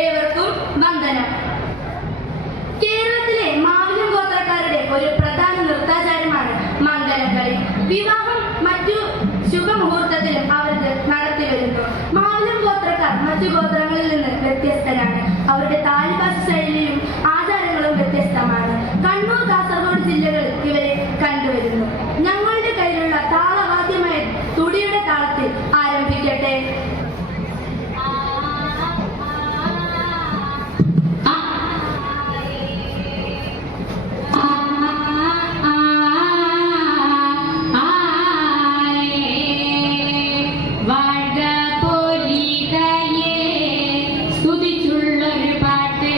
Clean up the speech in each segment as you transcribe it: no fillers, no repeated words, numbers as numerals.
ഏവർക്കും വന്ദനം. കേരളത്തിലെ മാവിലം ഗോത്രക്കാരുടെ ഒരു പ്രധാന നൃത്താചാരമാണ് മംഗലംകളി. വിവാഹം മറ്റു ശുഭമുഹൂർത്തത്തിലും അവർക്ക് നടത്തിവരുന്നു. മാവിലം ഗോത്രക്കാർ മറ്റു ഗോത്രങ്ങളിൽ നിന്ന് വ്യത്യസ്തരാണ്. അവരുടെ താലിഭാഷ ശൈലിയും ആചാരങ്ങളും വ്യത്യസ്തമാണ്. കണ്ണൂർ, കാസർഗോഡ് ജില്ലകളിൽ ഇവരെ കണ്ടുവരുന്നു. ഞങ്ങളുടെ കയ്യിലുള്ള താളവാദ്യമായ തുടിയുടെ താളത്തിൽ ആരംഭിക്കട്ടെ. வாழ்க போலிகையே, ஸ்துதிச்சுள்ளொரு பாட்டு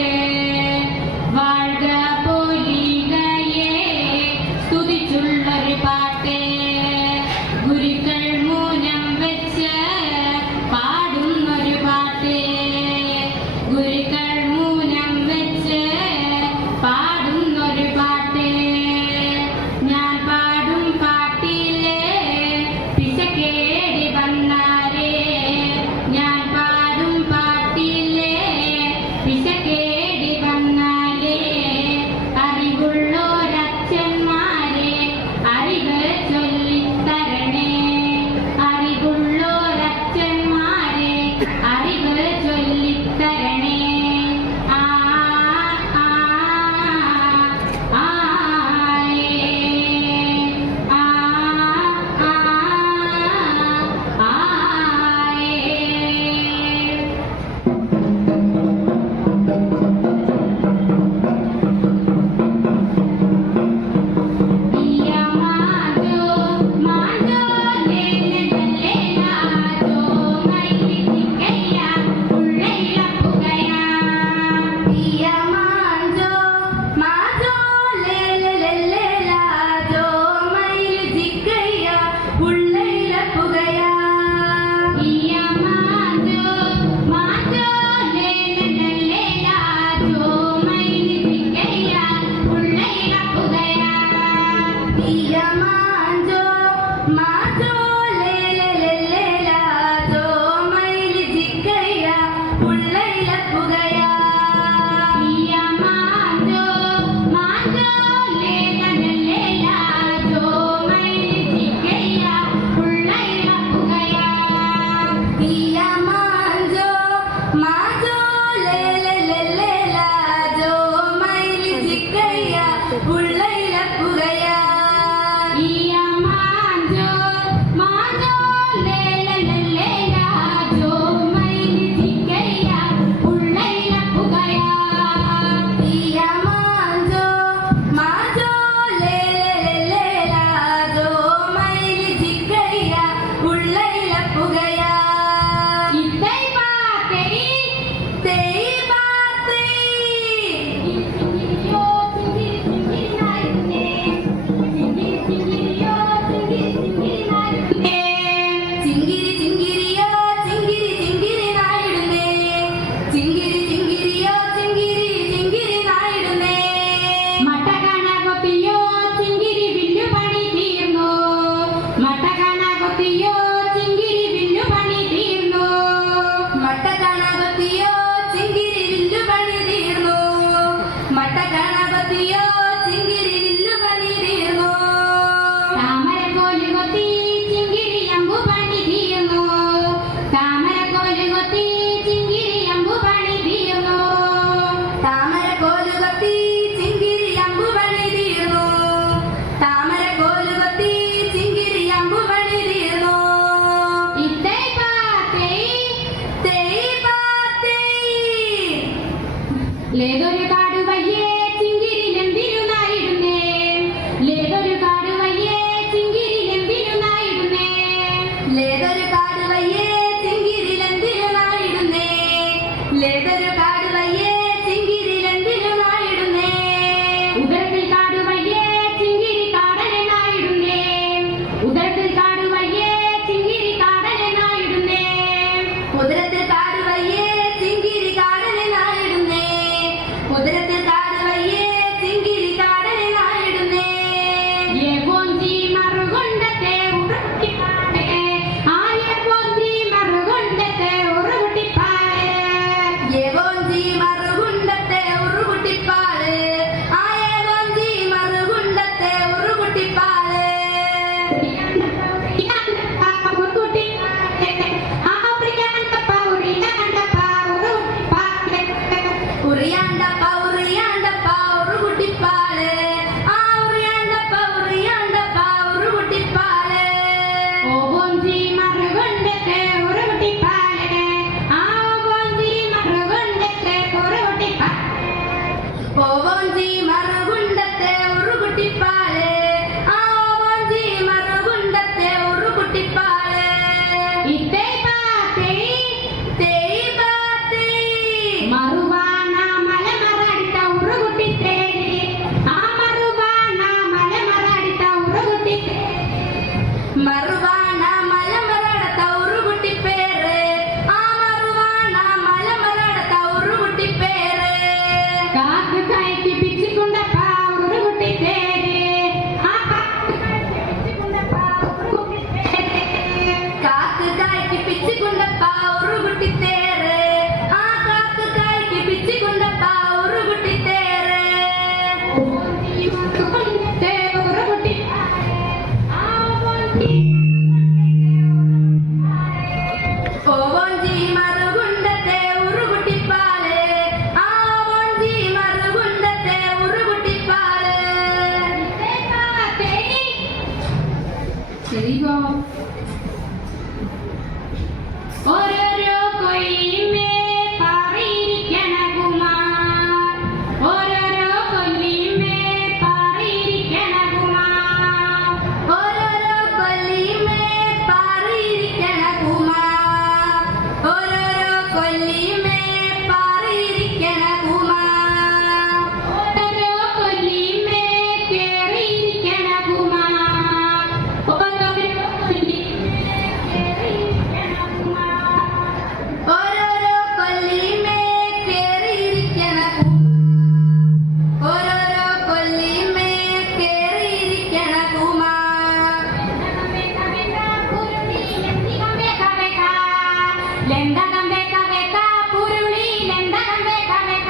ലെന്തകം വേക വേക പുരുളി ലെന്തകം വേക വേക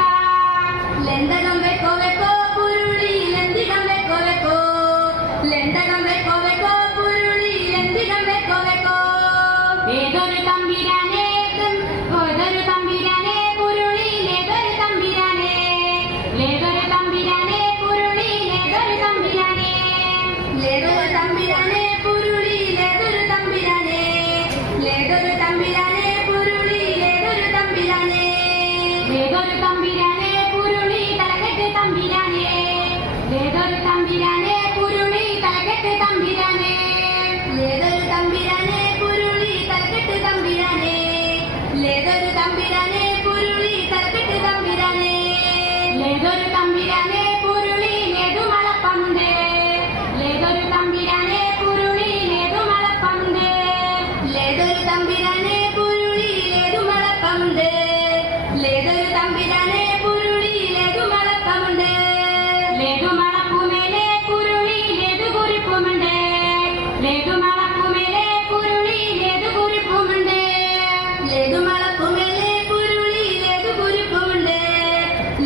ലെന്തകം വെക്കോ വെക്കോ പുരുളി ലെന്തികം വെക്കോ വെക്കോ ലെന്തകം വെക്കോ വെക്കോ പുരുളി ലെന്തികം വെക്കോ വെക്കോ ഏതൊരു തമ്പിരാനെ പുരുളി ഏതൊരു തമ്പിരാനെ പുരുളി ഏതൊരു തമ്പിരാനെ ലേതൊരു തമ്പിരാനെ പുരുളി ലേതൊരു തമ്പിരാനെ ലേതൊരു തമ്പിരാനെ പുരുളി ലേതൊരു തമ്പിരാനെ ഏതൊരു തമ്പിരാനെ പുരുളി തലകെട്ട് തമ്പിരാനെ ഏതൊരു തമ്പിരാനെ പുരുളി തലകെട്ട് തമ്പിരാനെ ലേതൊരു തമ്പിരാനെ പുരുളി തലക്കെട്ട് തമ്പിരാനെ ലേതൊരു തമ്പിരാനെ പുരുളി തലക്കെട്ട് തമ്പിരാനെ ഏതൊരു തമ്പിരാനെ പുരുളി ഏതുമളപ്പന്ത് ഏതൊരു തമ്പിരാനെ പുരുളി ഏതുമളപ്പന്ത് ലേതൊരു തമ്പിരാനെ പുരുളി ലേതുമളപ്പമുണ്ട് ലേതൊരു തമ്പിരാനെ പുരുളി ലേതുമളപ്പമുണ്ട് ലേതുമളപ്പുമേലെ പുരുളി ഏതു കുറിപ്പുമുണ്ട് ലേതുമളപ്പുമേലെ പുരുളി ഏതു കുറിപ്പുമുണ്ട് ലേതുമളപ്പുമേലെ പുരുളി ലേതു കുരിപ്പുമുണ്ട്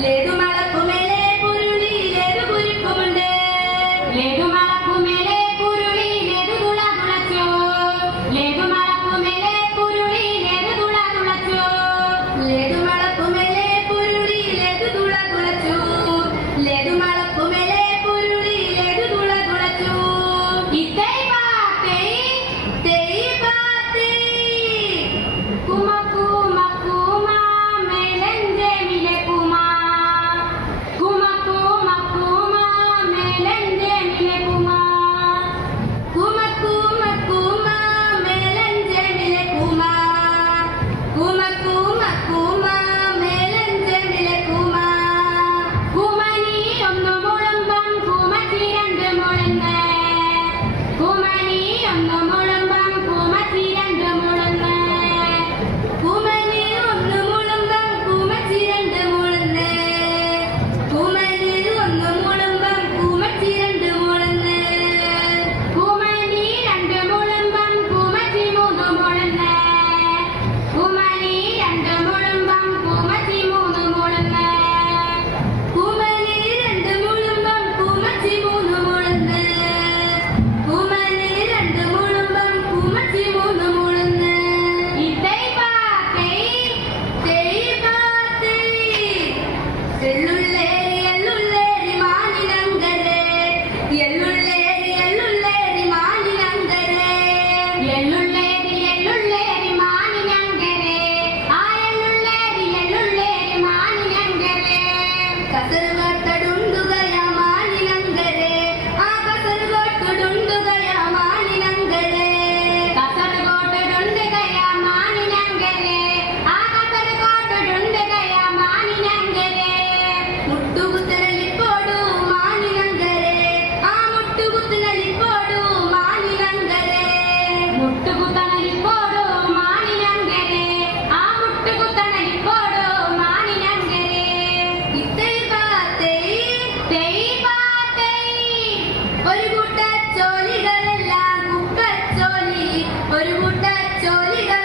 ലേതുമളപ്പുമേലെ പുരുളി ലേതു കുരിപ്പുമുണ്ട് ലേതുമളപ്പുമേലെ പുരുളി ഏതു തുള തുളച്ചോ ലേതുമളപ്പുമേലെ പുരുളി ഏതു തുള തുളച്ചോ ലേതുമളപ്പുമേലെ പുരുളി ലേതു തുള തുളച്ചു ലേതുമളപ്പുമേലെ പുരുളി ലേതു തുള തുളച്ചു ഇത്തൈ പാത്തൈ തേയ് പാത്തേ കുമ കുമ കുമ മേലഞ്ചേമിലെ കുമ കുമ കുമ കുമ മേലഞ്ചേമിലെ കുമ കുമ കുമ കുമ മേലഞ്ചേമിലെ കുമ കുമ കുമ കുമ മേലഞ്ചേമിലെ കുമ കുമനി ഒന്നു മുളമ്പം കുമച്ചി രണ്ട് മുളന്ന് കുമനി ഒന്നു മുളമ്പം കുമച്ചി രണ്ട് മുളന്ന് കുമനി ഒന്ന് മുളുമ്പം കുമച്ചി രണ്ട് മുളന്ന് കുമനി ഒന്ന് മുളുമ്പം കുമച്ചി രണ്ട് മുളന്ന് കുമനി രണ്ട് മുളമ്പം കുമച്ചി മൂന്ന് മുളന്ന് കുമനി രണ്ട് മുളമ്പം കുമച്ചി മൂന്ന് മുളന്ന് കുമനി രണ്ട് മുളുമ്പം കുമച്ചി മൂന്ന് മുളന്ന് കുമനി രണ്ട് മുളുമ്പം കുമച്ചി മൂന്ന് മുളന്ന് ഇത്തൈ പാത്തൈ തേയ് പാത്തേ എള്ളുള്ളേരി എള്ളുള്ളേരി മാനിനങ്കരെ എള്ളുള്ളേരി മാനിനങ്കരെ എള്ളുള്ളേരി മാനിനങ്കരെ ആ എള്ളുള്ളേരി മാനിനങ്കരെ കസറുകൊട്ടടുണ്ടുകയ മാനിനങ്കരെ ആ കസറുകൊട്ടടുണ്ടുകയ മാനിനങ്കരെ കസറുകോട്ടുടുണ്ട് ഗയ മാനിനങ്കരെ ആ കസറുകോട്ടുടുണ്ട് ഗയ മാനിനങ്കരെ മുട്ടുകുത്തനലിപ്പോടു മാനിനങ്കരെ ആ മുട്ടുകുത്തനലിപ്പോടു മാനിനങ്കരെ മുട്ടുകുത്തണലിപ്പോടു മാനിനങ്കരെ ആ മുട്ടുകുത്തണലിപ്പോടു മാനിനങ്കരെ ഇത്തൈ പാത്തേ തൈ പാത്തൈ ഒരു കൂട്ടച്ചോലികളെല്ലാം കുപ്പച്ചോലി ഒരു കൂട്ടച്ചോലികൾ